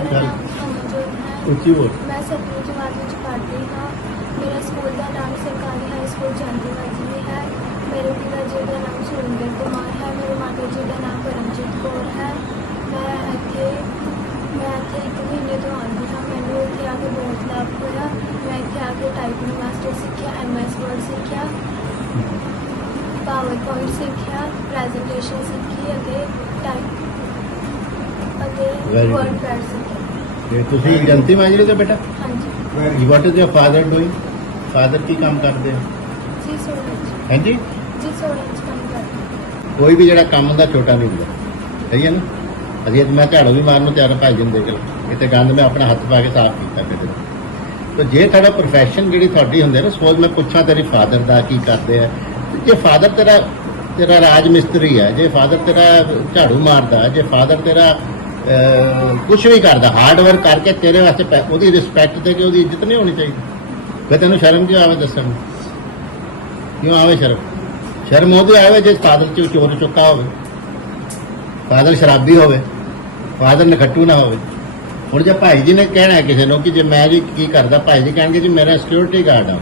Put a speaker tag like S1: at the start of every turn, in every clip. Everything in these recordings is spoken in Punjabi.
S1: ਉੱਚੀ ਬੋਲ
S2: ਮੈਂ ਸੱਤਵੀਂ ਜਮਾਤ ਵਿੱਚ ਪੜ੍ਹਦੀ ਹਾਂ ਮੇਰਾ ਸਕੂਲ ਦਾ ਨਾਮ ਸਰਕਾਰੀ ਹਾਈ ਸਕੂਲ ਜਾਂਦੀ ਮਾਜਰੀ ਹੈ ਮੇਰੇ ਪਿਤਾ ਜੀ ਦਾ ਨਾਮ ਸੁਰਿੰਦਰ ਕੁਮਾਰ ਹੈ ਮੇਰੇ ਮਾਤਾ ਜੀ ਦਾ ਨਾਮ ਪਰਮਜੀਤ ਕੌਰ ਹੈ ਮੈਂ ਇੱਥੇ ਮੈਂ ਇੱਥੇ ਇੱਕ ਮਹੀਨੇ ਤੋਂ ਆਉਂਦੀ ਹਾਂ ਮੈਨੂੰ ਇੱਥੇ ਆ ਕੇ ਬਹੁਤ ਲਾਭ ਹੋਇਆ ਮੈਂ ਇੱਥੇ ਆ ਕੇ ਟਾਈਪਿੰਗ ਮਾਸਟਰ ਸਿੱਖਿਆ ਐਮਐਸ ਵਰਡ ਸਿੱਖਿਆ ਪਾਵਰ ਪੁਆਇੰਟ ਸਿੱਖਿਆ ਪ੍ਰੈਜੈਂਟੇਸ਼ਨ ਸਿੱਖੀ ਅਤੇ ਟਾਈਪ ਅਤੇ
S1: Very good.
S2: ਵਰਡ ਪੈਡ ਸਿੱਖਿਆ
S1: ਤੇ ਤੁਸੀਂ ਜੰਤੀ ਮਾਜਰੇ ਦੇ ਬੇਟਾ?
S2: ਹਾਂਜੀ।
S1: What is your father doing father ਕੀ ਕੰਮ ਕਰਦੇ ਆ
S2: ਜੀ ਸੋਚ
S1: ਹਾਂਜੀ?
S2: ਜੀ ਕੰਮ ਕਰਦੀ
S1: ਕੋਈ ਵੀ ਜਿਹੜਾ ਕੰਮ ਹੁੰਦਾ ਛੋਟਾ ਨਹੀਂ ਹੁੰਦਾ। ਸਹੀ ਹੈ ਨਾ? ਅਜੇ ਮੈਂ ਝਾੜੂ ਵੀ ਮਾਰਨ ਨੂੰ ਤਿਆਰ ਹਾਂ ਭਾਈ ਜੀ ਨੂੰ ਦੇਖ ਲਓ। ਇੱਥੇ ਗੰਦ ਮੈਂ ਆਪਣਾ ਹੱਥ ਪਾ ਕੇ ਸਾਫ਼ ਕੀਤਾ ਕਿਤੇ ਤੇ ਜੇ ਤੁਹਾਡਾ profession ਜਿਹੜੀ ਤੁਹਾਡੀ ਹੁੰਦੀ ਹੈ ਨਾ ਸਪੋਜ਼ ਮੈਂ ਪੁੱਛਾਂ ਤੇਰੀ ਫਾਦਰ ਦਾ ਕੀ ਕਰਦੇ ਆ। ਤੇ ਜੇ ਫਾਦਰ ਤੇਰਾ ਤੇਰਾ ਰਾਜ ਮਿਸਤਰੀ ਹੈ ਜੇ ਫਾਦਰ ਤੇਰਾ ਝਾੜੂ ਮਾਰਦਾ ਜੇ ਫਾਦਰ ਤੇਰਾ ਕੁਝ ਵੀ ਕਰਦਾ ਹਾਰਡ ਵਰਕ ਕਰਕੇ ਤੇਰੇ ਵਾਸਤੇ ਪੈ- ਉਹਦੀ ਰਿਸਪੈਕਟ ਤੇ ਕਿ ਉਹਦੀ ਇੱਜ਼ਤ ਨਹੀਂ ਹੋਣੀ ਚਾਹੀਦੀ। ਫਿਰ ਤੈਨੂੰ ਸ਼ਰਮ ਕਿਉਂ ਆਵੇ ਦੱਸਣ ਨੂੰ? ਕਿਉਂ ਆਵੇ ਸ਼ਰਮ? ਸ਼ਰਮ ਉਹਦੇ ਆਵੇ ਜੇ ਫਾਦਰ ਚ ਚੋਰ ਚੁੱਕਾ ਹੋਵੇ। ਫਾਦਰ ਸ਼ਰਾਬੀ ਹੋਵੇ। ਫਾਦਰ ਨਖੱਟੂ ਨਾ ਹੋਵੇ। ਹੁਣ ਜੇ ਭਾਈ ਜੀ ਨੇ ਕਹਿਣਾ ਹੈ ਕਿਸੇ ਨੂੰ ਕਿ ਜੇ ਮੈਂ ਜੀ ਕੀ ਕਰਦਾ, ਭਾਈ ਜੀ ਕਹਿਣਗੇ ਜੀ, ਮੇਰਾ ਸਿਕਿਉਰਿਟੀ ਗਾਰਡ ਆ।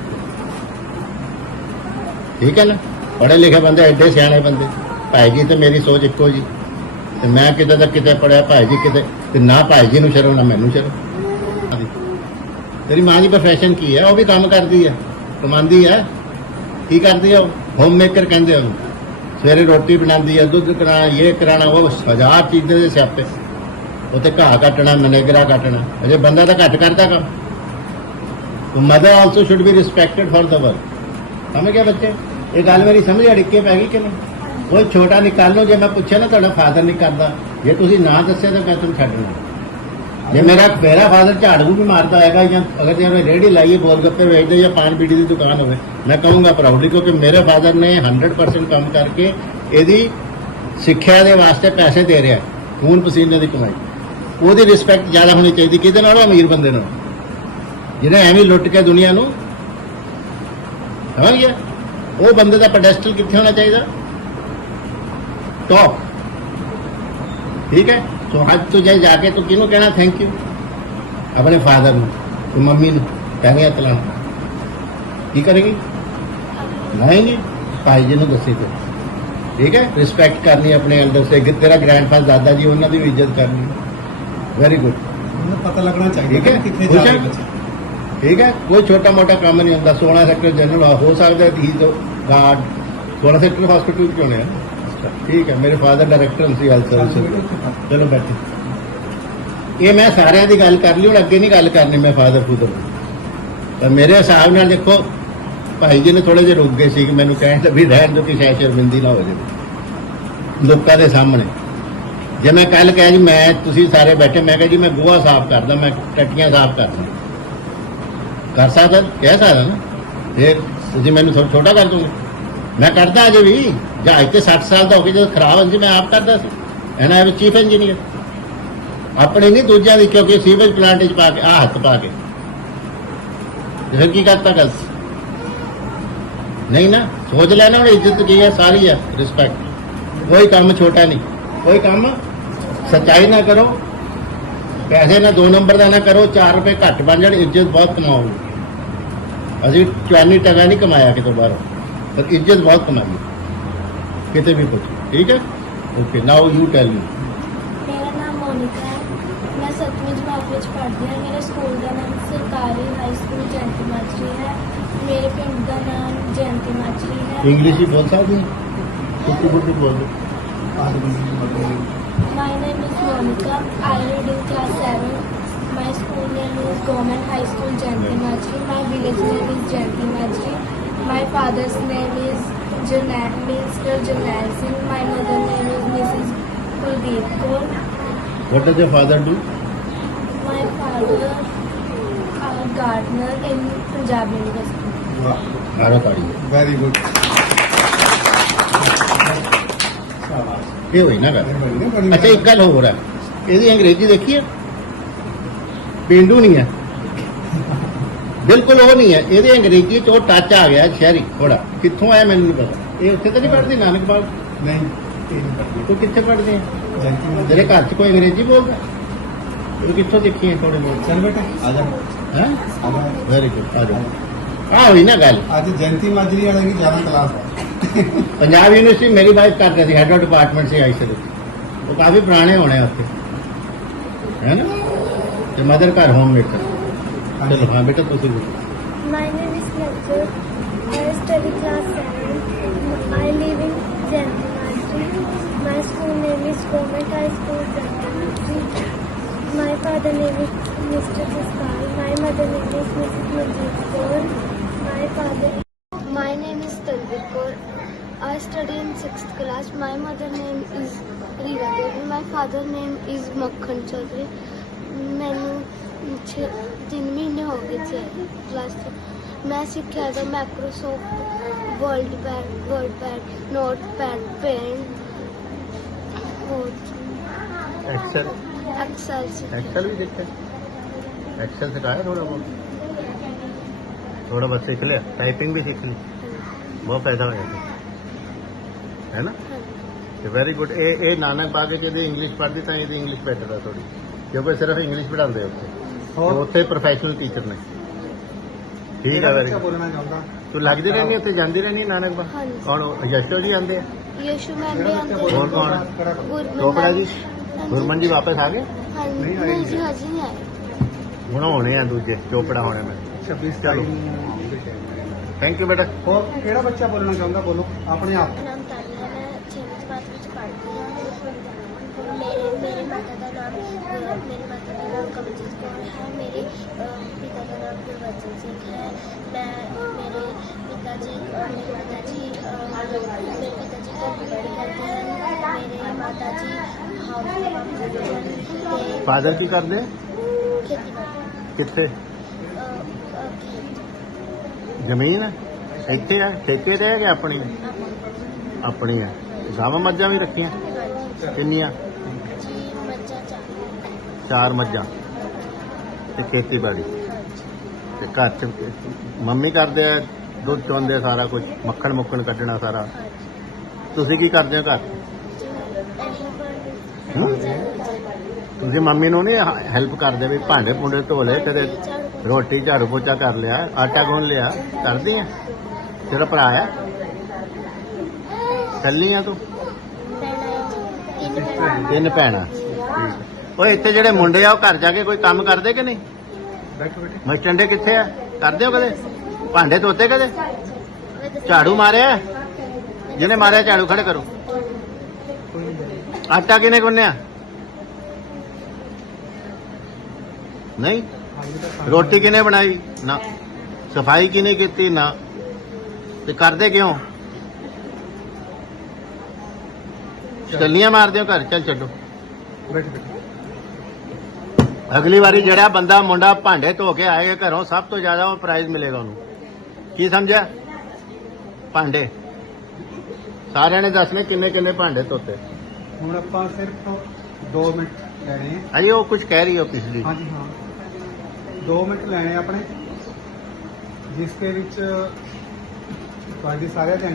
S1: ਠੀਕ ਹੈ ਨਾ? ਪੜ੍ਹੇ ਲਿਖੇ ਬੰਦੇ, ਐਡੇ ਸਿਆਣੇ ਬੰਦੇ। ਭਾਈ ਜੀ ਤੇ ਮੇਰੀ ਸੋਚ ਇੱਕੋ ਜੀ। ਤੇ ਮੈਂ ਕਿਤੇ ਤਾਂ ਕਿਤੇ ਪੜਿਆ, ਭਾਈ ਜੀ ਕਿਤੇ ਤੇ ਨਾ ਭਾਈ ਜੀ ਨੂੰ ਸ਼ਰਮ ਨਾ ਮੈਨੂੰ ਸ਼ਰਮ ਤੇਰੀ ਮਾਂ ਦੀ profession ਕੀ ਹੈ? ਉਹ ਵੀ ਕੰਮ ਕਰਦੀ ਹੈ, ਕਮਾਉਂਦੀ ਹੈ। ਕੀ ਕਰਦੀ ਹੈ ਉਹ? ਹੋਮ ਮੇਕਰ ਕਹਿੰਦੇ ਉਹਨੂੰ। ਸਵੇਰੇ ਰੋਟੀ ਬਣਾਉਂਦੀ ਹੈ, ਦੁੱਧ ਕਰਾਣਾ ਇਹ ਕਰਾਣਾ ਉਹ ਹਜ਼ਾਰ ਚੀਜ਼ਾਂ ਦੇ ਸਿਆਪੇ। ਉਤੇ ਘਾਹ ਕੱਟਣਾ, ਮਨੇਗਰਾ ਕੱਟਣਾ। ਅਜੇ ਬੰਦਾ ਤਾਂ ਘੱਟ ਕਰਦਾ ਕੰਮ। ਤੋ mother also should be respected for the work ਸਮਝ ਗਏ ਬੱਚੇ? ਇਹ ਗੱਲ ਮੇਰੀ ਸਮਝ ਅੜਿੱਕੇ ਪੈ ਗਈ ਕਿ ਨਹੀਂ? ਉਹ ਛੋਟਾ ਨਿਕਾਲ ਲਓ, ਜੇ ਮੈਂ ਪੁੱਛਿਆ ਨਾ ਤੁਹਾਡਾ ਫਾਦਰ ਨਹੀਂ ਕਰਦਾ। ਜੇ ਤੁਸੀਂ ਨਾ ਦੱਸਿਆ ਤਾਂ ਮੈਂ ਤੁਹਾਨੂੰ ਛੱਡਣਾ ਜੇ ਮੇਰਾ ਮੇਰਾ ਫਾਦਰ ਝਾੜੂ ਵੀ ਮਾਰਦਾ ਹੈਗਾ ਜਾਂ ਅਗਰ ਜੇ ਮੈਂ ਰੇੜੀ ਲਾਈਏ ਬੋਲ ਗੱਪੇ ਵੇਚਦੇ ਜਾਂ ਪਾਨ ਬੀੜੀ ਦੀ ਦੁਕਾਨ ਹੋਵੇ, ਮੈਂ ਕਹੂੰਗਾ ਪ੍ਰਾਊਡਲੀ ਕਿਉਂਕਿ ਮੇਰੇ ਫਾਦਰ ਨੇ 100% ਕੰਮ ਕਰਕੇ ਇਹਦੀ ਸਿੱਖਿਆ ਦੇ ਵਾਸਤੇ ਪੈਸੇ ਦੇ ਰਿਹਾ। ਖੂਨ ਪਸੀਨੇ ਦੀ ਕਮਾਈ। ਉਹਦੀ ਰਿਸਪੈਕਟ ਜ਼ਿਆਦਾ ਹੋਣੀ ਚਾਹੀਦੀ। ਕਿਹਦੇ ਨਾਲੋਂ? ਅਮੀਰ ਬੰਦੇ ਨਾਲ। ਜਿਹਨੇ ਐਵੇਂ ਲੁੱਟ ਕੇ ਦੁਨੀਆ ਨੂੰ, ਸਮਝ ਗਿਆ? ਉਹ ਬੰਦੇ ਦਾ ਪੈਡੈਸਟਲ ਕਿੱਥੇ ਹੋਣਾ ਚਾਹੀਦਾ? ਟੌਪ ਠੀਕ ਹੈ ਸੋ ਅੱਜ ਤੋਂ ਜਾਏ ਜਾ ਕੇ ਤੂੰ ਕਿਹਨੂੰ ਕਹਿਣਾ ਥੈਂਕ ਯੂ ਆਪਣੇ ਫਾਦਰ ਨੂੰ ਤੇ ਮੰਮੀ ਨੂੰ ਕਹਿੰਗੇ ਤਲਾ ਕੀ ਕਰੇਗੀ ਨਹੀਂ ਨਹੀਂ ਭਾਈ ਜੀ ਨੂੰ ਦੱਸੇ ਤੇ ਠੀਕ ਹੈ ਰਿਸਪੈਕਟ ਕਰਨੀ ਆਪਣੇ ਅੰਦਰ ਸੇ ਕਿ ਤੇਰਾ ਗ੍ਰੈਂਡਫਾਦਰ ਦਾਦਾ ਜੀ ਉਹਨਾਂ ਦੀ ਵੀ ਇੱਜ਼ਤ ਕਰਨੀ ਵੈਰੀ ਗੁੱਡ
S3: ਉਹਨੂੰ ਪਤਾ ਲੱਗਣਾ ਚਾਹੀਦਾ
S1: ਠੀਕ ਹੈ
S3: ਕਿੱਥੇ ਜਾ
S1: ਹੈ?
S3: ਰਿਹਾ ਬੱਚਾ
S1: ਠੀਕ ਹੈ ਕੋਈ ਛੋਟਾ ਮੋਟਾ ਕੰਮ ਨਹੀਂ ਹੁੰਦਾ 16 ਸੈਕਟਰ ਜਨਰਲ ਹੋ ਸਕਦਾ ਹੈ ਹੀ ਗਾਰਡ 16 ਸੈਕਟਰ ਹਸਪੀਟਲ ਕਿਉਂ ਨੇ ਠੀਕ ਹੈ, ਮੇਰੇ ਫਾਦਰ ਡਾਇਰੈਕਟਰ ਸੀ ਹੈਲਥ ਸਰਵਿਸ ਚਲੋ ਬੈਠੇ। ਇਹ ਮੈਂ ਸਾਰਿਆਂ ਦੀ ਗੱਲ ਕਰ ਲਈ, ਹੁਣ ਅੱਗੇ ਨਹੀਂ ਗੱਲ ਕਰਨੀ ਮੈਂ ਫਾਦਰ ਫੂਦਰ ਤਾਂ ਮੇਰੇ ਹਿਸਾਬ ਨਾਲ ਦੇਖੋ, ਭਾਈ ਜੀ ਨੇ ਥੋੜੇ ਜਿਹਾ ਰੁਕ ਗਏ ਸੀ ਕਿ ਮੈਨੂੰ ਕਹਿਣ ਤੇ ਵੀ ਰਹਿਣ ਦੋ ਕਿ ਸ਼ਾਇਦ ਸ਼ਰਮਿੰਦੀ ਨਾ ਹੋ ਜਾਵੇ। ਲੋਕਾਂ ਦੇ ਸਾਹਮਣੇ। ਜੇ ਮੈਂ ਕੱਲ ਕਹਿ ਜੀ, ਮੈਂ, ਤੁਸੀਂ ਸਾਰੇ ਬੈਠੇ, ਮੈਂ ਕਿਹਾ ਜੀ, ਮੈਂ ਗੋਹਾ ਸਾਫ਼ ਕਰਦਾ, ਮੈਂ ਟੱਟੀਆਂ ਸਾਫ਼ ਕਰਦਾ। ਕਰ ਸਕਦਾ, ਕਹਿ ਸਕਦਾ ਨਾ। ਫਿਰ ਤੁਸੀਂ ਮੈਨੂੰ ਛੋਟਾ ਕਰ ਦੋਗੇ। ਮੈਂ ਕਰਦਾ ਅਜੇ ਵੀ। ਜਾਂ ਇੱਥੇ 60 ਸਾਲ ਦਾ ਹੋ ਗਿਆ ਜਦੋਂ ਖਰਾਬ ਹੁੰਦੀ ਮੈਂ ਆਪ ਕਰਦਾ ਸੀ। ਐਨਾ ਹੈ ਚੀਫ ਇੰਜੀਨੀਅਰ ਆਪਣੇ ਨਹੀਂ, ਦੂਜਿਆਂ ਦੀ, ਕਿਉਂਕਿ ਸੀਵਰੇਜ ਪਲਾਂਟ ਵਿੱਚ ਪਾ ਕੇ ਆ ਹੱਥ ਪਾ ਕੇ। ਤੇ ਫਿਰ ਕੀ ਕਰਤਾ ਗੱਲ ਨਹੀਂ ਨਾ, ਸੋਚ ਲੈਣਾ ਹੁਣ ਇੱਜ਼ਤ ਕੀ ਹੈ ਸਾਰੀ ਹੈ ਰਿਸਪੈਕਟ ਕੋਈ ਕੰਮ ਛੋਟਾ ਨਹੀਂ। ਕੋਈ ਕੰਮ ਸੱਚਾਈ ਨਾ ਕਰੋ। ਪੈਸੇ ਨਾ, ਦੋ ਨੰਬਰ ਦਾ ਨਾ ਕਰੋ 4 ਰੁਪਏ ਘੱਟ ਬਣ ਜਾਣ, ਇੱਜ਼ਤ ਬਹੁਤ ਕਮਾਓਗੇ ਅਸੀਂ 94 ਟਕਾ ਨਹੀਂ ਕਮਾਇਆ ਕਿਤੋਂ ਬਾਹਰੋਂ। ਪਰ ਇੱਜ਼ਤ ਬਹੁਤ ਕਮਾਈ ਹੈ। ਕਿਤੇ ਵੀ ਕੁਝ ਠੀਕ ਹੈ okay now you tell me
S2: ਮੇਰਾ ਨਾਮ ਮੋਨਿਕਾ ਹੈ ਮੈਂ ਸੱਤਵੀਂ ਜਮਾਤ ਵਿੱਚ ਪੜ੍ਹਦੀ ਹਾਂ ਮੇਰੇ ਸਕੂਲ ਦਾ ਨਾਮ ਸਰਕਾਰੀ ਹਾਈ ਸਕੂਲ ਜੈਂਤੀ ਮਾਜਰੀ ਹੈ ਮੇਰੇ ਪਿੰਡ ਦਾ ਨਾਮ ਜੈਂਤੀ ਮਾਜਰੀ ਹੈ
S1: ਇੰਗਲਿਸ਼ ਹੀ ਬੋਲ ਸਕਦੇ ਕੁੱਟੂ ਕੁੱਟੂ ਬੋਲ ਦਿਓ।
S2: My name is Monica. I read in class 7. My school name is Government High School Janti Majri. My village name is Janti Majri. My father's name is Janai, Mr. Janai Singh. My mother's name is Mrs. Kuldeep Kaur.
S1: What does your father do?
S2: My father a gardener in Punjab University.
S1: Wow. Very good. ये
S3: हुई ना गल
S1: अच्छा एक गल हो रहा है ये अंग्रेज़ी देखिए पेंडू नहीं है ਬਿਲਕੁਲ ਉਹ ਨਹੀਂ ਹੈ। ਇਹਦੀ ਅੰਗਰੇਜ਼ੀ ਚ ਉਹ ਟੱਚ ਆ ਗਿਆ ਸ਼ਹਿਰੀ ਥੋੜਾ ਕਿੱਥੋਂ ਆਇਆ ਮੈਨੂੰ ਨਹੀਂ ਪਤਾ। ਇਹ ਉੱਥੇ ਤਾਂ ਨਹੀਂ ਪੜ੍ਹਦੀ ਨਾਨਕਪਾਲ
S3: ਨਹੀਂ ਇਹ ਨਹੀਂ ਪੜਦੀ
S1: ਤੂੰ ਕਿੱਥੇ ਪੜ੍ਹਦੀ ਹੈ? ਤੇਰੇ ਘਰ ਚ ਕੋਈ ਅੰਗਰੇਜ਼ੀ ਬੋਲਦਾ? ਇਹ ਕਿੱਥੋਂ ਦੇਖੀ ਹੈ ਥੋੜੇ ਬਹੁਤ?
S3: ਚੱਲ ਬੇਟਾ ਆ ਜਾ।
S1: ਹੈ?
S3: ਆ ਜਾ।
S1: ਵੈਰੀ ਗੁੱਡ ਆ ਜਾਓ ਆ ਹੋਈ ਨਾ ਗੱਲ।
S3: ਅੱਜ ਜੈਂਤੀ ਮਾਜਰੀ ਵਾਲੇ ਦੀ ਜ਼ਿਆਦਾ ਕਲਾਸ ਹੈ
S1: ਪੰਜਾਬ ਯੂਨੀਵਰਸਿਟੀ ਮੇਰੀ ਵਾਈਫ ਕਰਦੇ ਸੀ ਹੈਡ ਆਫ ਡਿਪਾਰਟਮੈਂਟ ਸੀ ਆਈ ਸੀ ਉਹ ਕਾਫੀ ਪੁਰਾਣੇ ਹੋਣੇ ਉੱਥੇ। ਹੈ ਨਾ? ਤੇ ਮਦਰ ਘਰ home maker
S2: My name is Najjar. I study class 7. I live in January. My school name is Government High School January. My father name is Mr. Jaspal. My mother name is Mrs. Manjeet Kaur. My father. My name is Talbir Kaur. I study in sixth class. My mother name is Reena Devi. My father name is Makhan Chaudhary. ਮੈਨੂੰ ਛੇ ਤਿੰਨ ਮਹੀਨੇ ਹੋ ਗਏ ਸੀ ਕਲਾਸ 'ਚ ਮੈਂ ਸਿੱਖਿਆ ਦਾ Microsoft world pad word pad note pad pen ਹੋਰ
S1: ਐਕਸਲ
S2: ਐਕਸਲ
S1: ਐਕਸਲ ਵੀ ਦੇਖਿਆ ਐਕਸਲ ਸਿਖਾਇਆ ਥੋੜਾ ਬਹੁਤ ਥੋੜਾ ਬਹੁਤ ਸਿੱਖ ਲਿਆ ਟਾਈਪਿੰਗ ਵੀ ਸਿੱਖ ਲਈ ਬਹੁਤ ਫਾਇਦਾ ਹੋਇਆ ਜੀ। ਹੈ ਨਾ ਤੇ ਵੈਰੀ ਗੁੱਡ ਇਹ ਇਹ ਨਾਨਕ ਬਾਗ ਚ ਇਹਦੀ ਇੰਗਲਿਸ਼ ਪੜ੍ਹਦੀ ਤਾਂ ਇਹਦੀ ਇੰਗਲਿਸ਼ ਬੈਟਰ ਆ ਥੋੜੀ ਕਿਉਂਕਿ ਸਿਰਫ ਇੰਗਲਿਸ਼ ਪੜ੍ਹਾਉਂਦੇ ਉੱਥੇ। ਤੇ
S3: ਹੋਰ?
S1: ਉੱਥੇ ਪ੍ਰੋਫੈਸ਼ਨਲ ਟੀਚਰ ਨੇ। ਠੀਕ
S3: ਕਿਹੜਾ
S1: ਹੈ ਵੈਰੀ
S3: ਬੱਚਾ ਬੋਲਣਾ ਚਾਹੁੰਦਾ।
S1: ਤੂੰ ਲੱਗਦੀ ਰਹਿੰਦੀ ਉੱਥੇ ਜਾਂਦੀ ਰਹਿੰਦੀ ਨਾਨਕ ਬਾਗ
S2: ਹਾਂਜੀ।
S1: ਕੌਣ ਉਹ? ਯਸ਼ੋ ਜੀ ਆਂਦੇ ਆ?
S2: ਯਸ਼ੂ ਮੈਮ ਵੀ
S3: ਕਿਹੜਾ
S2: ਆਉਂਦੇ
S3: ਬੱਚਾ
S1: ਹੋਰ ਕੌਣ?
S3: ਕਿਹੜਾ-
S2: ਗੁਰਮਨ
S1: ਚੋਪੜਾ ਜੀ?
S2: ਹਾਂਜੀ।
S1: ਗੁਰਮਨ ਜੀ ਵਾਪਸ ਆ ਗਏ?
S2: ਹਾਂਜੀ।
S3: ਨਹੀਂ ਆਏ
S2: ਨਹੀਂ ਜੀ
S3: ਜੀ।
S2: ਹਜੇ ਨਹੀਂ ਆਏ।
S1: ਹੁਣ ਹੋਣੇ ਆ ਦੂਜੇ ਚੋਪੜਾ ਹੋਣੇ ਮੈਂ।
S3: 26
S1: ਚਲੋ।
S3: ਚਲੋ
S1: ਥੈਂਕ ਯੂ ਬੇਟਾ।
S3: ਹੋਰ ਕਿਹੜਾ ਬੱਚਾ ਬੋਲਣਾ ਚਾਹੁੰਦਾ? ਬੋਲੋ। ਆਪਣੇ ਆਪ।
S2: ਨਾਮ ਹੈ ਮੈਂ 6ਵੀਂ ਕਲਾਸ ਵਿੱਚ ਪੜ੍ਹਦੀ ਹਾਂ ਮੇਰੇ ਮੇਰੇ ਮਾਤਾ ਦਾ ਨਾਮ ਅਹ, ਮੇਰੇ ਮਾਤਾ ਦਾ ਨਾਮ ਕਮਲਜੀਤ ਕੌਰ ਹੈ ਮੇਰੇ ਅਹ, ਪਿਤਾ ਦਾ ਨਾਮ ਗੁਰਬਚਨ ਸਿੰਘ ਹੈ। ਮੈਂ ਮੇਰੇ ਪਿਤਾ ਜੀ ਮੇਰੇ ਮਾਤਾ ਜੀ ਮੇਰੇ ਪਿਤਾ ਜੀ ਖੇਤੀਬਾੜੀ ਕਰਦੇ ਹਨ ਮੇਰੇ ਮਾਤਾ ਜੀ ਹਾਊਸ ਤੇ
S1: ਫਾਦਰ ਕੀ ਕਰਦੇ? ਆ?
S2: ਖੇਤੀਬਾੜੀ।
S1: ਕਿੱਥੇ?
S2: ਅਹ, ਅਹ, ਕੀ
S1: ਜ਼ਮੀਨ? ਇੱਥੇ ਆ? ਠੇਕੇ ਤੇ ਹੈ ਕਿ ਆਪਣੀ? ਆਪਣੀ ਹੈ ਗਾਵਾਂ ਮੱਝਾਂ ਵੀ ਰੱਖੀਆਂ? ਕਿੰਨੀਆਂ?
S2: ਜੀ ਮੱਝਾਂ ਚਾਹ
S1: ਚਾਰ ਮੱਝਾਂ। ਤੇ ਖੇਤੀਬਾੜੀ। ਤੇ ਘਰ ਚ ਮੰਮੀ ਕਰਦੇ ਆ, ਦੁੱਧ ਚੋਂਦੇ ਆ ਸਾਰਾ ਕੁਝ ਮੱਖਣ ਮੁੱਖਣ ਕੱਢਣਾ ਸਾਰਾ। ਤੁਸੀਂ ਕੀ ਕਰਦੇ ਹੋ ਘਰ? ਹੂੰ? ਤੁਸੀਂ ਮੰਮੀ ਨੂੰ ਨਹੀਂ ਹੈਲਪ ਕਰਦੇ ਵੀ ਭਾਂਡੇ ਭੁੰਡੇ ਧੋ ਲਏ ਕਦੇ ਰੋਟੀ ਝਾੜੂ ਪੋਚਾ ਕਰ ਲਿਆ, ਆਟਾ ਗੁੰਨ ਲਿਆ, ਕਰਦੀ ਆ? ਤੇਰਾ ਭਰਾ ਆ? ਕੱਲੀ ਆ ਤੂੰ? ਤਿੰਨ ਭੈਣਾਂ। ਓਏ ਇੱਥੇ ਜਿਹੜੇ ਮੁੰਡੇ ਆ ਉਹ ਘਰ ਜਾ ਕੇ ਕੋਈ ਕੰਮ ਕਰਦੇ ਕਿ ਨਹੀਂ?
S3: ਬੈਠੋ ਬੇਟੇ
S1: ਮਸਟੰਡੇ ਕਿੱਥੇ ਆ? ਕਰਦੇ ਹੋ ਕਦੇ? ਭਾਂਡੇ ਧੋਤੇ ਕਦੇ? ਝਾੜੂ ਮਾਰਿਆ? ਜਿਹਨੇ ਮਾਰਿਆ ਝਾੜੂ ਖੜੇ ਕਰੋ। ਆਟਾ ਕਿਨੇ ਗੁੰਨਿਆ? ਨਹੀਂ? ਰੋਟੀ ਕਿਨੇ ਬਣਾਈ? ਨਾ। ਸਫ਼ਾਈ ਕਿਨੇ ਕੀਤੀ? ਨਾ। ਤੇ ਕਰਦੇ ਕਿਉਂ? ਚੱਲੀਆਂ ਮਾਰਦੇ ਹੋ ਘਰ? ਚੱਲ ਛੱਡੋ।
S3: ਬੈਠੋ ਬੇਟੇ
S1: ਅਗਲੀ ਵਾਰੀ ਜਿਹੜਾ ਬੰਦਾ ਮੁੰਡਾ ਭਾਂਡੇ ਧੋ ਕੇ ਆਏਗਾ ਘਰੋਂ ਸਭ ਤੋਂ ਜ਼ਿਆਦਾ ਉਹ ਪ੍ਰਾਈਜ਼ ਮਿਲੇਗਾ ਉਹਨੂੰ। ਕੀ ਸਮਝਿਆ? ਭਾਂਡੇ। ਸਾਰਿਆਂ ਨੇ ਦੱਸਣੇ ਕਿੰਨੇ ਕਿੰਨੇ ਭਾਂਡੇ ਧੋਤੇ।
S3: ਹੁਣ ਆਪਾਂ ਸਿਰਫ 2 ਮਿੰਟ ਲੈਣੇ ਆ।
S1: ਅਜੀ ਉਹ ਕੁਝ ਕਹਿ ਰਹੀ ਹੋ ਪਿਛਲੀ।
S3: ਹਾਂਜੀ ਹਾਂ। 2 ਮਿੰਟ ਲੈਣੇ ਆਪਣੇ। ਜਿਸ ਦੇ ਵਿੱਚ ਤੁਹਾਡੀ ਸਾਰਿਆਂ ਦੀ